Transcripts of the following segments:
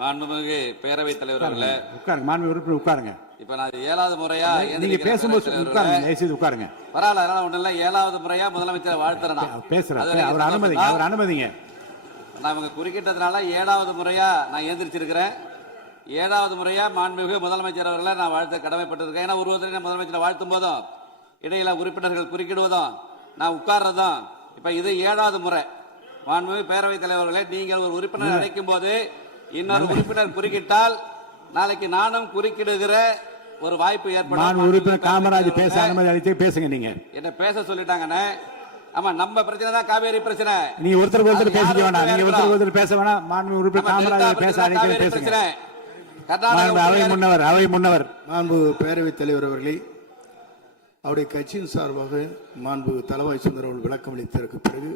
மாண்புமிகு பேரவைத் தலைவர்களே, உட்காருங்க. மாண்பு உறுப்பினர் உட்காருங்க. இப்ப நான் 7வது முறையா நீங்க பேசும்போது உட்காருங்க, தயவுசெய்து உட்காருங்க. பரவாயில்ல, அதனால ஒண்ணு இல்ல. 7வது முறையா முதலமைச்சரை வாழ்த்துறேன். பேசுறேன், அவர் அனுமதிங்க, அவர் அனுமதிங்க. நான் இவங்க குறுக்கிட்டதுனால 7வது முறையா நான் எந்திரிச்சிருக்கிறேன். 7வது முறையா மாண்புமிகு முதலமைச்சர் அவர்களை நான் வாழ்த்த கடமைப்பட்டிருக்கேன். ஏன்னா ஒருவரை முதலமைச்சரை வாழ்த்தும் போதும் இடையில உறுப்பினர்கள் குறுக்கிடுவதும் நான் உட்கார்றதும் இப்ப இது 7வது முறை. மாண்புமிகு பேரவைத் தலைவர்களே, நீங்கள் ஒரு உறுப்பினர் அழைக்கும் போது இன்னொரு உறுப்பினர் குறுக்கிட்டால் நாளைக்கு நானும் குறுக்கிடுகிற ஒரு வாய்ப்பு ஏற்படும். உறுப்பினர் காமராஜ் பேச அனுமதி அளித்து பேசுங்க. நீங்க என்ன பேச சொல்லிட்டாங்கன்னு. ஆமா, நம்ம பிரச்சனை தான் காவேரி பிரச்சனை. நீங்க ஒருத்தர் ஒருத்தர் பேசிக்க வேணாம், நீங்க ஒருத்தர் ஒருத்தர் பேச வேணாம். மாண்பு உறுப்பினர் காமராஜ் பேச அழைத்து பேசுங்க. அவை முன்னவர் மாண்பு பேரவைத் தலைவர் அவர்களே, அவருடைய கட்சியின் சார்பாக மாண்பு தளவாய் சுந்தர் அவர்கள் விளக்கம் அளித்ததற்கு பிறகு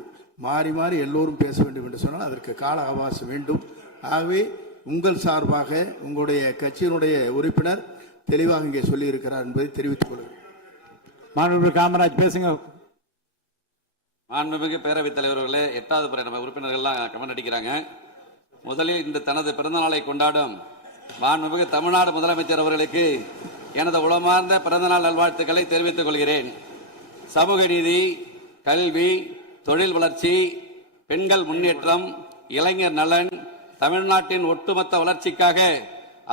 மாறி மாறி எல்லோரும் பேச வேண்டும் என்று சொன்னால் அதற்கு கால அவகாசம் வேண்டும். ஆகவே உங்கள் சார்பாக உங்களுடைய கட்சியினுடைய உறுப்பினர் தெளிவாக இங்கே சொல்லி இருக்கிறார் என்பதை தெரிவித்துக் கொள்கிறேன். மாண்புமிகு காமராஜ் பேசுங்க. மாண்புமிகு பேரவைத் தலைவர்களே, 8வது முறை நம்ம உறுப்பினர்கள்லாம் கமெண்ட் அடிக்கிறாங்க. முதலில் இந்த தனது பிறந்த நாளை கொண்டாடும் மாண்புமிகு தமிழ்நாடு முதலமைச்சர் அவர்களுக்கு எனது உளமார்ந்த பிறந்தநாள் நல்வாழ்த்துக்களை தெரிவித்துக் கொள்கிறேன். சமூக நீதி, கல்வி, தொழில் வளர்ச்சி, பெண்கள் முன்னேற்றம், இளைஞர் நலன், தமிழ்நாட்டின் ஒட்டுமொத்த வளர்ச்சிக்காக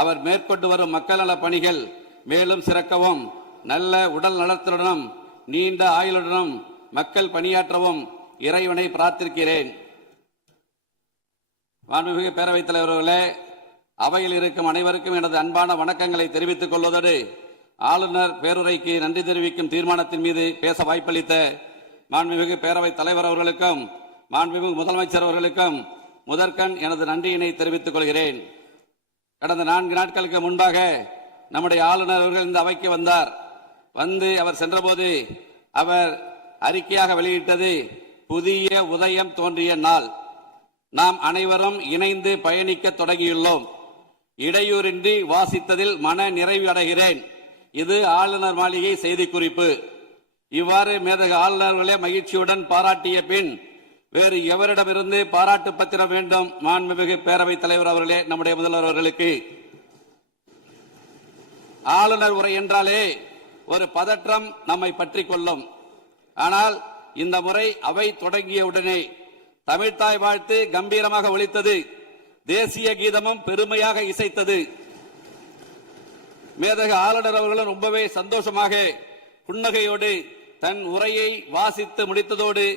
அவர் மேற்கொண்டு வரும் மக்கள் நல பணிகள் மேலும் சிறக்கவும், நல்ல உடல் நலத்துடனும் நீண்ட ஆயுளுடனும் மக்கள் பணியாற்றவும் இறைவனை பிரார்த்திக்கிறேன். மாண்புமிகு பேரவைத் தலைவர்களே, அவையில் இருக்கும் அனைவருக்கும் எனது அன்பான வணக்கங்களை தெரிவித்துக் கொள்வதோடு ஆளுநர் பேருரைக்கு நன்றி தெரிவிக்கும் தீர்மானத்தின் மீது பேச வாய்ப்பளித்த மாண்புமிகு பேரவைத் தலைவர் அவர்களுக்கும் மாண்புமிகு முதலமைச்சர் அவர்களுக்கும் முதற்கண் எனது நன்றியினை தெரிவித்துக் கொள்கிறேன். கடந்த 4 நாட்களுக்கு முன்பாக நம்முடைய ஆளுநர் அவர்கள் இந்த அவைக்கு வந்தார். வந்து அவர் சென்றபோது அவர் அறிக்கையாக வெளியிட்டது புதிய உதயம் தோன்றிய நாள். நாம் அனைவரும் இணைந்து பயணிக்க தொடங்கியுள்ளோம். இடையூறின்றி வாசித்ததில் மன நிறைவு அடைகிறேன். இது ஆளுநர் மாளிகை செய்திக்குறிப்பு. இவ்வாறு மேதகு ஆளுநர்களே மகிழ்ச்சியுடன் பாராட்டிய பின் வேறு எவரிடமிருந்து பாராட்டு பத்திரம் வேண்டும்? மாண்புமிகு பேரவைத் தலைவர் அவர்களே, நம்முடைய முதல்வர் அவர்களுக்கு. ஆளுநர் உரை என்றாலே ஒரு பதற்றம் நம்மை பற்றி கொள்ளும். ஆனால் இந்த முறை அவை தொடங்கியவுடனே தமிழ்த்தாய் வாழ்த்து கம்பீரமாக ஒலித்தது. தேசிய கீதமும் பெருமையாக இசைத்தது. மேதகு ஆளுநர் அவர்களும் ரொம்பவே சந்தோஷமாக புன்னகையோடு தன் உரையை வாசித்து முடித்ததோடு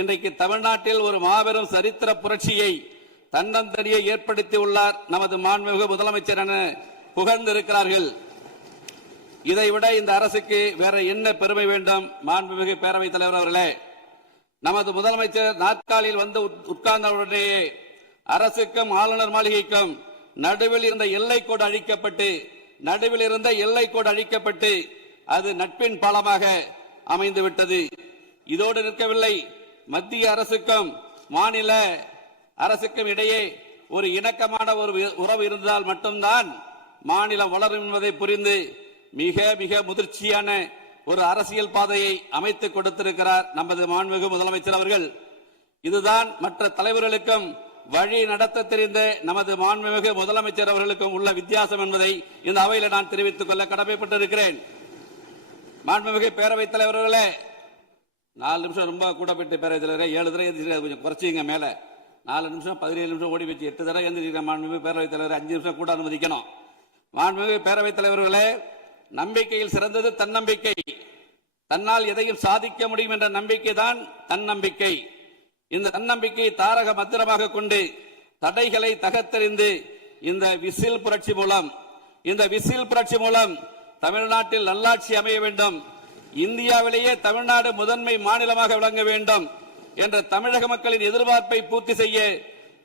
இன்றைக்கு தமிழ்நாட்டில் ஒரு மாபெரும் சரித்திர புரட்சியை தன்னந்தனியே ஏற்படுத்தி உள்ளார் நமது மாண்புமிகு முதலமைச்சர் என புகழ்ந்திருக்கிறார்கள். இதைவிட இந்த அரசுக்கு வேற என்ன பெருமை வேண்டும்? மாண்புமிகு பேரவைத் தலைவர் அவர்களே, நமது முதலமைச்சர் நாற்காலியில் வந்து உட்கார்ந்தவுடனேயே அரசுக்கும் ஆளுநர் மாளிகைக்கும் நடுவில் இருந்த எல்லைக்கோடு அழிக்கப்பட்டு அது நட்பின் பாலமாக அமைந்துவிட்டது. இதோடு நிற்கவில்லை. மத்திய அரசுக்கும் மாநில அரசுக்கும் இடையே ஒரு இணக்கமான ஒரு உறவு இருந்தால் மட்டும்தான் மாநிலம் வளரும் என்பதை புரிந்து மிக மிக முதிர்ச்சியான ஒரு அரசியல் பாதையை அமைத்துக் கொடுத்திருக்கிறார் நமது மாண்புமிகு முதலமைச்சர் அவர்கள். இதுதான் மற்ற தலைவர்களுக்கும் வழி நடத்த தெரிந்த நமது மாண்புமிகு முதலமைச்சர் அவர்களுக்கும் உள்ள வித்தியாசம் என்பதை இந்த அவையில் நான் தெரிவித்துக் கொள்ள கடமைப்பட்டிருக்கிறேன். மாண்புமிகு பேரவைத் தலைவர்களே, 4 நிமிஷம் ரொம்ப கூட போயிட்டு பேரவைத் தலைவரே, 7 தடவை கொஞ்சம் குறைச்சிங்க. மேல 4 நிமிஷம் 17 நிமிஷம் ஓடி வச்சு 8 தடவை எழுந்திருக்கிற மாண்புமிகு பேரவைத் தலைவர் 5 நிமிஷம் கூட அனுமதிக்கணும். மாண்புமிகு பேரவைத் தலைவர்களே, நம்பிக்கையில் சிறந்தது தன்னம்பிக்கை. தன்னால் எதையும் சாதிக்க முடியும் என்ற நம்பிக்கை தான் தன்னம்பிக்கை. இந்த தன்னம்பிக்கையை தாரக மந்திரமாக கொண்டு தடைகளை தகர்த்தெறிந்து இந்த விசில் புரட்சி மூலம் தமிழ்நாட்டில் நல்லாட்சி அமைய வேண்டும், இந்தியாவிலேயே தமிழ்நாடு முதன்மை மாநிலமாக விளங்க வேண்டும் என்ற தமிழக மக்களின் எதிர்பார்ப்பை பூர்த்தி செய்ய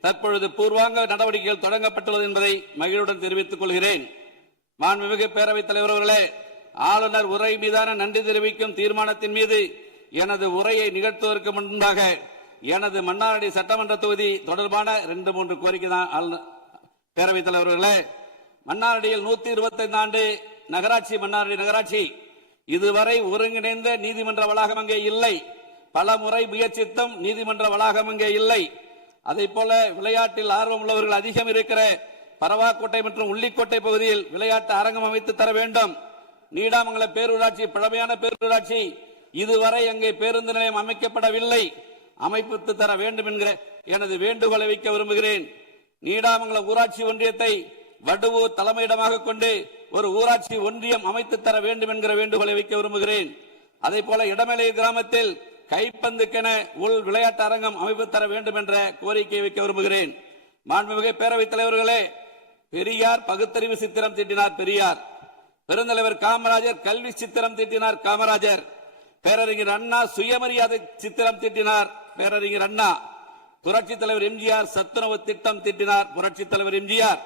தற்பொழுது பூர்வாங்க நடவடிக்கைகள் தொடங்கப்பட்டுள்ளது என்பதை மகிழ்வுடன் தெரிவித்துக் கொள்கிறேன். மாண்புமிகு பேரவைத் தலைவர் அவர்களே, ஆளுநர் உரை மீதான நன்றி தெரிவிக்கும் தீர்மானத்தின் மீது எனது உரையை நிகழ்த்துவதற்கு முன்பாக எனது மன்னார்குடி சட்டமன்ற தொகுதி தொடர்பான 2-3 கோரிக்கை தான். பேரவைத் தலைவர்களே, மன்னார்குடியில் 125 ஆண்டு நகராட்சி மன்னார்குடி நகராட்சி. இதுவரை ஒருங்கிணைந்த நீதிமன்ற வளாகம் அங்கே இல்லை. பல முறை முயற்சித்தும் நீதிமன்ற வளாகம் அங்கே இல்லை. அதே போல விளையாட்டில் ஆர்வம் உள்ளவர்கள் அதிகம் இருக்கிற பரவாக்கோட்டை மற்றும் உள்ளிக்கோட்டை பகுதியில் விளையாட்டு அரங்கம் அமைத்து தர வேண்டும். நீடாமங்கல பேரூராட்சி பழமையான பேரூராட்சி, இதுவரை அங்கே பேருந்து நிலையம் அமைக்கப்படவில்லை, அமைத்து தர வேண்டும் என்கிற எனது வேண்டுகோளை வைக்க விரும்புகிறேன். நீடாமங்கலம் ஊராட்சி ஒன்றியத்தை வடுவூர் தலைமையிடமாக கொண்டு ஒரு ஊராட்சி ஒன்றியம் அமைத்து தர வேண்டும் என்கிற வேண்டுகோளை வைக்க விரும்புகிறேன். அதே போல இடமலை கிராமத்தில் கைப்பந்துக்கென உள் விளையாட்டு அரங்கம் அமைத்து தர வேண்டும் என்ற கோரிக்கையை வைக்க விரும்புகிறேன். மாண்புமிகு பேரவைத் தலைவர்களே, பெரியார் பகுத்தறிவு சித்திரம் தீட்டினார் பெரியார், பெருந்தலைவர் காமராஜர் கல்வி சித்திரம் தீட்டினார் காமராஜர், பேரறிஞர் அண்ணா சுயமரியாதை சித்திரம் தீட்டினார் பேரறிஞர் அண்ணா, புரட்சி தலைவர் எம்ஜிஆர் சத்துணவு திட்டம் தீட்டினார் புரட்சி தலைவர் எம்ஜிஆர்,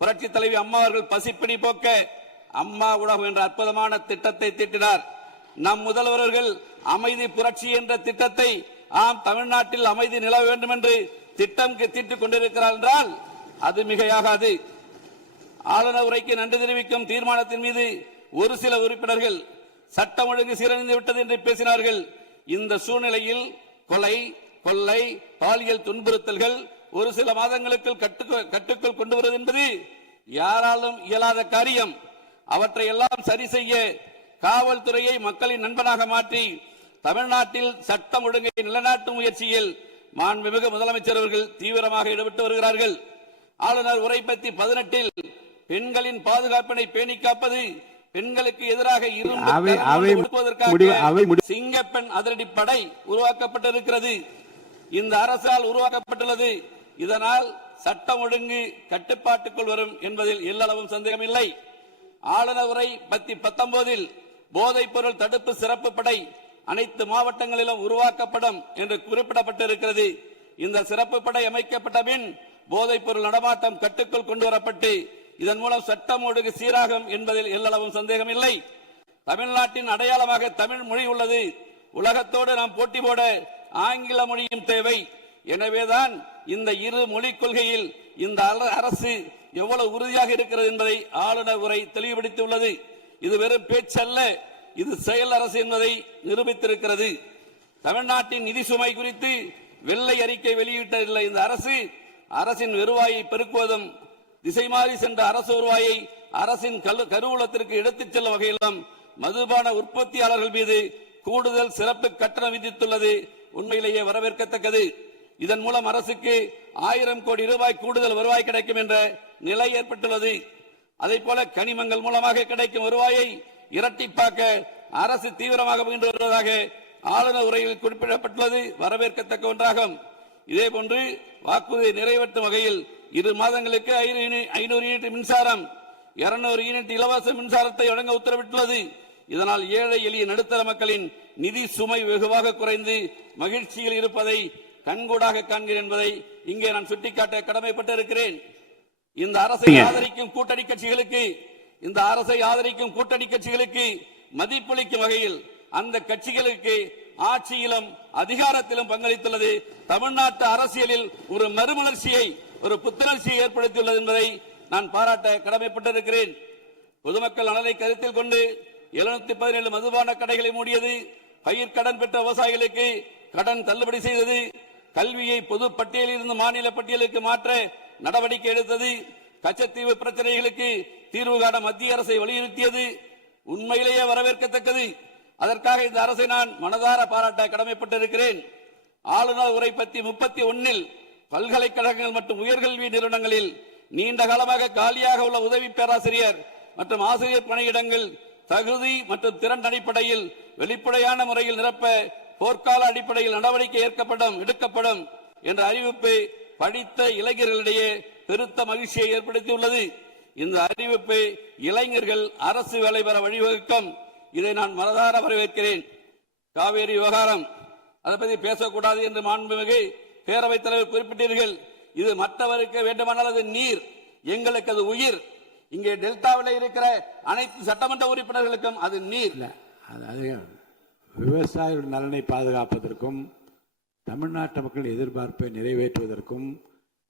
புரட்சி தலைவி அம்மா அவர்கள் பசிப்பிணி போக்க அம்மா உணவு என்ற அற்புதமான திட்டத்தை தீட்டினார். நம் முதல்வர்கள் அமைதி புரட்சி என்ற திட்டத்தை தமிழ்நாட்டில் அமைதி நிலவ வேண்டும் என்று திட்டம் தீட்டிக் கொண்டிருக்கிறார் என்றால் அது மிகையாகாது. ஆளுநர் உரைக்கு நன்றி தெரிவிக்கும் தீர்மானத்தின் மீது ஒரு சில உறுப்பினர்கள் சட்டம் ஒழுங்கு சீரழிந்து விட்டது என்று பேசினார்கள். இந்த சூழ்நிலையில் கொலை, கொள்ளை, பாலியல் துன்புறுத்தல்கள் ஒரு சில மாதங்களுக்கு கட்டுக்குள் கொண்டு வருவது என்பது யாராலும் இயலாத காரியம். அவற்றை எல்லாம் சரி செய்ய காவல்துறையை மக்களின் நண்பனாக மாற்றி தமிழ்நாட்டில் சட்டம் ஒழுங்கை நிலைநாட்டும் முயற்சியில் மாண்புமிகு முதலமைச்சர் அவர்கள் தீவிரமாக ஈடுபட்டு வருகிறார்கள். ஆளுநர் உரை பத்தி 18 பெண்களின் பாதுகாப்பினை பேணி காப்பது, பெண்களுக்கு எதிராக சிங்கப்பெண் அதிரடிப்படை உருவாக்கப்பட்டிருக்கிறது. இந்த அரசால் உருவாக்கப்பட்டுள்ளது. இதனால் சட்டம் ஒழுங்கு கட்டுப்பாட்டுக்குள் வரும் என்பதில் எல்லளவும் சந்தேகமில்லை. ஆளுநர் உரை பத்தி 19 போதைப் பொருள் தடுப்பு சிறப்பு படை அனைத்து மாவட்டங்களிலும் உருவாக்கப்படும் என்று குறிப்பிடப்பட்டிருக்கிறது. இந்த சிறப்பு படை அமைக்கப்பட்ட பின் போதைப் பொருள் நடமாட்டம் கட்டுக்குள் கொண்டு வரப்பட்டு இதன் மூலம் சட்டம் ஒழுங்கு சீராகும் என்பதில் எல்லளவும் சந்தேகமில்லை. தமிழ்நாட்டின் அடையாளமாக தமிழ் மொழி உள்ளது. உலகத்தோடு நாம் போட்டி போட ஆங்கில மொழியும் தேவை. எனவேதான் இந்த இரு மொழிக் கொள்கையில் இந்த அரசு எவ்வளவு உறுதியாக இருக்கிறது என்பதை ஆளுநர் உரை தெளிவுபடுத்தியுள்ளது. இது வெறும் பேச்சல்ல, இது செயல் அரசு என்பதை நிரூபித்திருக்கிறது. தமிழ்நாட்டின் நிதி சுமை குறித்து வெள்ளை அறிக்கை வெளியிட்டுள்ள இந்த அரசு அரசின் வருவாயை பெருக்குவதும் திசை மாறி சென்ற அரசு வருவாயை அரசின் கருவூலத்திற்கு எடுத்துச் செல்லும் வகையிலும் மதுபான உற்பத்தியாளர்கள் மீது கூடுதல் சிறப்பு கட்டணம் விதித்துள்ளது உண்மையிலேயே வரவேற்கத்தக்கது. இதன் மூலம் அரசுக்கு 1000 கோடி ரூபாய் கூடுதல் வருவாய் கிடைக்கும் என்ற நிலை ஏற்பட்டுள்ளது. அதே போல கனிமங்கள் மூலமாக கிடைக்கும் வருவாயை இரட்டிப்பாக்க அரசு தீவிரமாக முயன்று வருவதாக ஆளுநர் உரையில் குறிப்பிடப்பட்டுள்ளது வரவேற்கத்தக்க ஒன்றாகும். இதேபோன்று வாக்குறுதியை நிறைவேற்றும் வகையில் 2 மாதங்களுக்கு 500 யூனிட் மின்சாரம், 200 யூனிட் இலவச மின்சாரத்தை வழங்க உத்தரவிட்டுள்ளது. இதனால் ஏழை எளிய நடுத்தர மக்களின் நிதி சுமை வெகுவாக குறைந்து மகிழ்ச்சியில் இருப்பதை கண்கூடாக காண்கிறேன் என்பதை இங்கே நான் சுட்டிக்காட்ட கடமைப்பட்டிருக்கிறேன். இந்த அரசை ஆதரிக்கும் கூட்டணி கட்சிகளுக்கு மதிப்பளிக்கும் வகையில் அந்த கட்சிகளுக்கு ஆட்சியிலும் அதிகாரத்திலும் பங்களித்துள்ளது தமிழ்நாட்டு அரசியலில் ஒரு மறுமலர்ச்சியை, ஒரு புத்துணர்ச்சியை ஏற்படுத்தியுள்ளது என்பதை நான் பாராட்ட கடமைப்பட்டிருக்கிறேன். பொதுமக்கள் நலனை கருத்தில் கொண்டு 717 மதுபான கடைகளை மூடியது, பயிர்க்கடன் பெற்ற விவசாயிகளுக்கு கடன் தள்ளுபடி செய்தது, கல்வியை பொது பட்டியலில் இருந்து மாநில பட்டியலுக்கு மாற்ற நடவடிக்கை எடுத்தது, கச்சத்தீவு பிரச்சனைகளுக்கு தீர்வு காண மத்திய அரசை வலியுறுத்தியது உண்மையிலேயே வரவேற்கத்தக்கது. அதற்காக இந்த அரசை நான் மனதார பாராட்ட கடமைப்பட்டிருக்கிறேன். ஆளுநர் உரை பத்தி 31 பல்கலைக்கழகங்கள் மற்றும் உயர்கல்வி நிறுவனங்களில் நீண்ட காலமாக காலியாக உள்ள உதவி பேராசிரியர் மற்றும் ஆசிரியர் பணியிடங்கள் தகுதி மற்றும் திறன் அடிப்படையில் வெளிப்படையான முறையில் நிரப்ப போர்க்கால அடிப்படையில் நடவடிக்கை எடுக்கப்படும் என்ற அறிவிப்பை படித்த இளைஞர்களிடையே பெருத்த மகிழ்ச்சியை ஏற்படுத்தியுள்ளது. இந்த அறிவிப்பை இளைஞர்கள் அரசு வேலை பெற வழிவகுக்கும். இதை நான் மனதார வரவேற்கிறேன். காவேரி விவகாரம், அதை பற்றி பேசக்கூடாது என்று மாண்புமிகு பேரவைத் தலைவர் குறிப்பிட்டீர்கள். இது மற்றவருக்கு வேண்டுமானால் அது நீர், எங்களுக்கு அது உயிர். இங்கே டெல்டாவில் இருக்கிற அனைத்து சட்டமன்ற உறுப்பினர்களுக்கும் அது நீர். அதாவது விவசாயிகள் நலனை பாதுகாப்பதற்கும் தமிழ்நாட்டு மக்கள் எதிர்பார்ப்பை நிறைவேற்றுவதற்கும்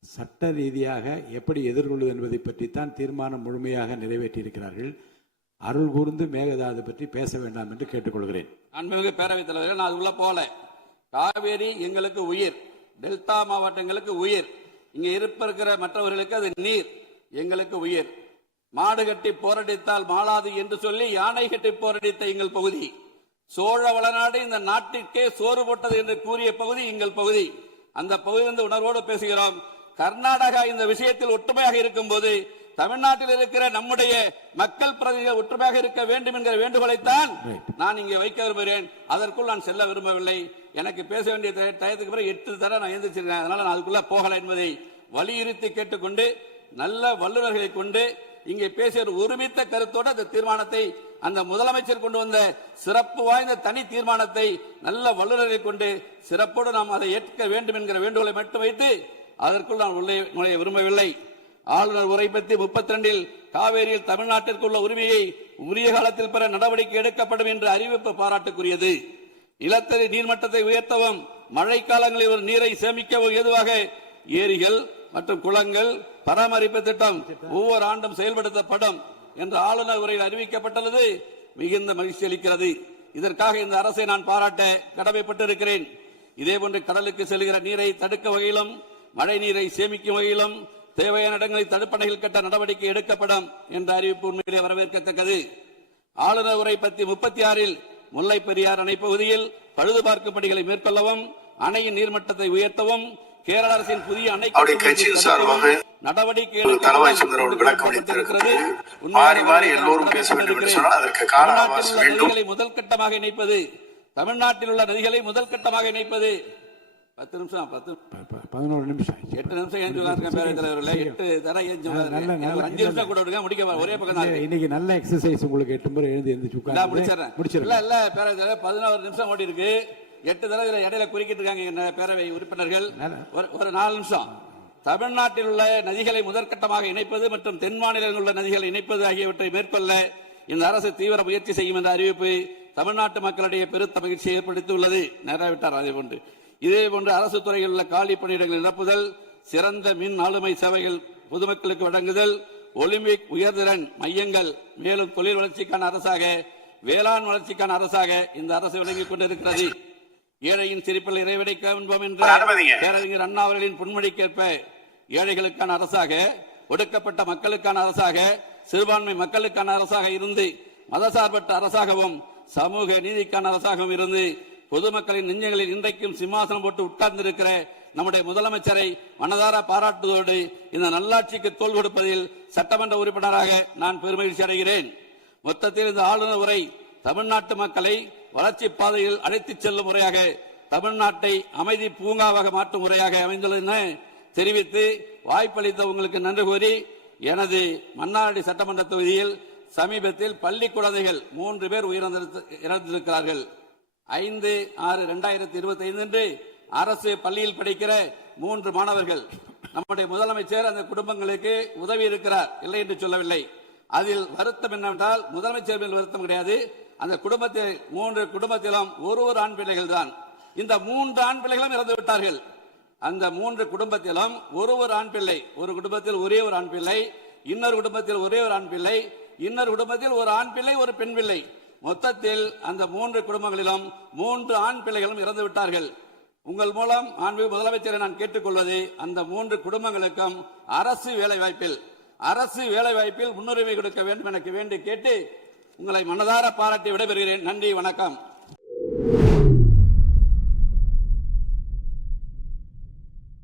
சட்ட ரீதியாக எப்படி எதிர்கொள்வது என்பதை பற்றித்தான் தீர்மானம் முழுமையாக நிறைவேற்றியிருக்கிறார்கள். அருள் கூர்ந்து மேகதாது பற்றி பேச வேண்டாம் என்று கேட்டுக்கொள்கிறேன். அன்புமிகு பேரவைத் தலைவர்கள், நான் அது உள்ள போல. காவேரி எங்களுக்கு உயிர், டெல்டா மாவட்டங்களுக்கு உயிர், இங்க இருக்கிற மற்றவர்களுக்கு அது நீர். எங்களுக்கு உயிர். மாடு கட்டி போரடித்தால் மாளாது என்று சொல்லி யானை கட்டி போரடித்த எங்கள் பகுதி. சோழ வளநாடு இந்த நாட்டிற்கே சோறு போட்டது என்று கூறிய பகுதி எங்கள் பகுதி. அந்த பகுதியிலிருந்து உணர்வோடு பேசுகிறோம். கர்நாடகா இந்த விஷயத்தில் ஒற்றுமையாக இருக்கும் போது தமிழ்நாட்டில் இருக்கிற நம்முடைய மக்கள் பிரதிநிதிகள் ஒற்றுமையாக இருக்க வேண்டும் என்கிற வேண்டுகோளைத்தான் நான் இங்கே வைக்க விரும்புகிறேன். அதற்குள் நான் செல்ல விரும்பவில்லை. எனக்கு பேச வேண்டிய டயத்துக்கு பிறகு 8 தடவை நான் எந்திரிச்சிருக்கேன். அதனால நான் அதுக்குள்ள போகல என்பதை வலியுறுத்தி கேட்டுக்கொண்டு நல்ல வல்லுநர்களை கொண்டு இங்கே பேசிய ஒருமித்த கருத்தோடு அந்த தீர்மானத்தை, அந்த முதலமைச்சர் கொண்டு வந்த சிறப்பு வாய்ந்த தனி தீர்மானத்தை நல்ல வல்லுநர்களை கொண்டு சிறப்போடு நாம் அதை ஏற்க வேண்டும் என்கிற வேண்டுகோளை மட்டும் வைத்து அதற்குள் நான் நுழைய விரும்பவில்லை. ஆளுநர் உரை பற்றி 32 காவேரியில் தமிழ்நாட்டிற்குள்ள உரிமையை உரிய காலத்தில் பெற நடவடிக்கை எடுக்கப்படும் என்ற அறிவிப்பு பாராட்டுக்குரியது. நிலத்தடி நீர்மட்டத்தை உயர்த்தவும் மழைக்காலங்களில் ஒரு நீரை சேமிக்கவும் ஏதுவாக ஏரிகள் மற்றும் குளங்கள் பராமரிப்பு திட்டம் ஒவ்வொரு ஆண்டும் செயல்படுத்தப்படும் என்ற ஆளுநர் உரையில் அறிவிக்கப்பட்டுள்ளது மிகுந்த மகிழ்ச்சி அளிக்கிறது. இதற்காக இந்த அரசை நான் பாராட்ட கடமைப்பட்டிருக்கிறேன். இதேபோன்று கடலுக்கு செல்கிற நீரை தடுக்க வகையிலும் மழை நீரை சேமிக்கும் வகையிலும் தேவையான இடங்களில் தடுப்பணைகள் கட்ட நடவடிக்கை எடுக்கப்படும் என்ற அறிவிப்பு உண்மையிலே வரவேற்கத்தக்கது. ஆளுநர் உரை பத்தி 36 முல்லை பெரியார் அணை பகுதியில் பழுது பார்க்கும் பணிகளை மேற்கொள்ளவும் அணையின் நீர்மட்டத்தை உயர்த்தவும் கேரள அரசின் புதிய அணை நடவடிக்கை முதல் கட்டமாக இணைப்பது, தமிழ்நாட்டில் உள்ள நதிகளை முதல் கட்டமாக இணைப்பது. 10 நிமிஷம் 11 நிமிஷம் 8 நிமிஷம் ஏஞ்சி பேரவைத் தலைவர்களே 8 தர ஏஞ்சி 5 நிமிஷம் கூட விடுங்க, முடிக்க ஒரே பக்கம் தான். இன்னைக்கு நல்ல எக்ஸசைஸ் உங்களுக்கு 8 முறை எழுந்து முடிச்சிடறேன். இல்ல பேரவைத் தலைவர் 11 நிமிஷம் ஓடி இருக்கு. 8 தடவை இடையில குறுக்கிட்டு இருக்காங்க பேரவை உறுப்பினர்கள். ஒரு 4 நிமிஷம். தமிழ்நாட்டில் உள்ள நதிகளை முதற்கட்டமாக இணைப்பது மற்றும் தென் மாநிலங்களில் உள்ள நதிகளை இணைப்பது ஆகியவற்றை மேற்கொள்ள இந்த அரசு தீவிர முயற்சி செய்யும் என்ற அறிவிப்பு தமிழ்நாட்டு மக்களிடையே பெருத்த மகிழ்ச்சியை ஏற்படுத்தியுள்ளது. நிறைவேற்றார். அதேபோன்று இதேபோன்று அரசு துறையில் உள்ள காலி பணியிடங்கள் நிரப்புதல், சிறந்த மின் ஆளுமை சேவைகள் பொதுமக்களுக்கு வழங்குதல், ஒலிம்பிக் உயர்திறன் மையங்கள், மேலும் தொழில் வளர்ச்சிக்கான அரசாக, வேளாண் வளர்ச்சிக்கான அரசாக இந்த அரசு விளங்கிக் கொண்டிருக்கிறது. ஏழையின் சிரிப்பில் இறைவனை காண்போம் என்ற பேரறிஞர் அண்ணா அவர்களின் பொன்மொழிக்கேற்ப ஏழைகளுக்கான அரசாக, ஒடுக்கப்பட்ட மக்களுக்கான அரசாக, சிறுபான்மை மக்களுக்கான அரசாக இருந்து மதசார்பற்ற அரசாகவும் சமூக நீதிக்கான அரசாகவும் இருந்து பொதுமக்களின் நெஞ்சங்களில் இன்றைக்கும் சிம்மாசனம் போட்டு உட்கார்ந்திருக்கிற நம்முடைய முதலமைச்சரை மனதார பாராட்டுவதோடு இந்த நல்லாட்சிக்கு தோள் கொடுப்பதில் சட்டமன்ற உறுப்பினராக நான் பெருமகிழ்ச்சி அடைகிறேன். மொத்தத்தில் இந்த ஆளுநர் உரை தமிழ்நாட்டு மக்களை வளர்ச்சி பாதையில் அழைத்துச் செல்லும் முறையாக, தமிழ்நாட்டை அமைதி பூங்காவாக மாற்றும் முறையாக அமைந்துள்ளது என தெரிவித்து வாய்ப்பளித்த உங்களுக்கு நன்றி கூறி, எனது மன்னார்குடி சட்டமன்ற தொகுதியில் சமீபத்தில் பள்ளி குழந்தைகள் 3 பேர் இறந்திருக்கிறார்கள். 5/6/2025 அன்று அரசு பள்ளியில் படிக்கிற 3 மாணவர்கள். நம்முடைய முதலமைச்சர் அந்த குடும்பங்களுக்கு உதவி இருக்கிறார், இல்லை என்று சொல்லவில்லை. அதில் வருத்தம் என்னவென்றால் முதலமைச்சர் மேல் வருத்தம் கிடையாது. அந்த குடும்பத்தில் 3 குடும்பத்திலும் ஒரு ஆண் பிள்ளைகள் தான். இந்த 3 ஆண் பிள்ளைகளும் இறந்து விட்டார்கள். அந்த 3 குடும்பத்திலும் ஒரு ஆண் பிள்ளை, ஒரு குடும்பத்தில் ஒரே ஒரு ஆண் பிள்ளை, இன்னொரு குடும்பத்தில் ஒரே ஒரு ஆண் பிள்ளை, இன்னொரு குடும்பத்தில் ஒரு ஆண் பிள்ளை ஒரு பெண் பிள்ளை. மொத்தத்தில் அந்த 3 குடும்பங்களிலும் 3 ஆண் பிள்ளைகளும் இறந்து விட்டார்கள். உங்கள் மூலம் மாண்புமிகு முதலமைச்சரை நான் கேட்டுக்கொள்வது, அந்த 3 குடும்பங்களுக்கும் அரசு வேலைவாய்ப்பில் முன்னுரிமை கொடுக்க வேண்டும் எனக்கு வேண்டி கேட்டு உங்களை மனதார பாராட்டி விடைபெறுகிறேன். நன்றி, வணக்கம்.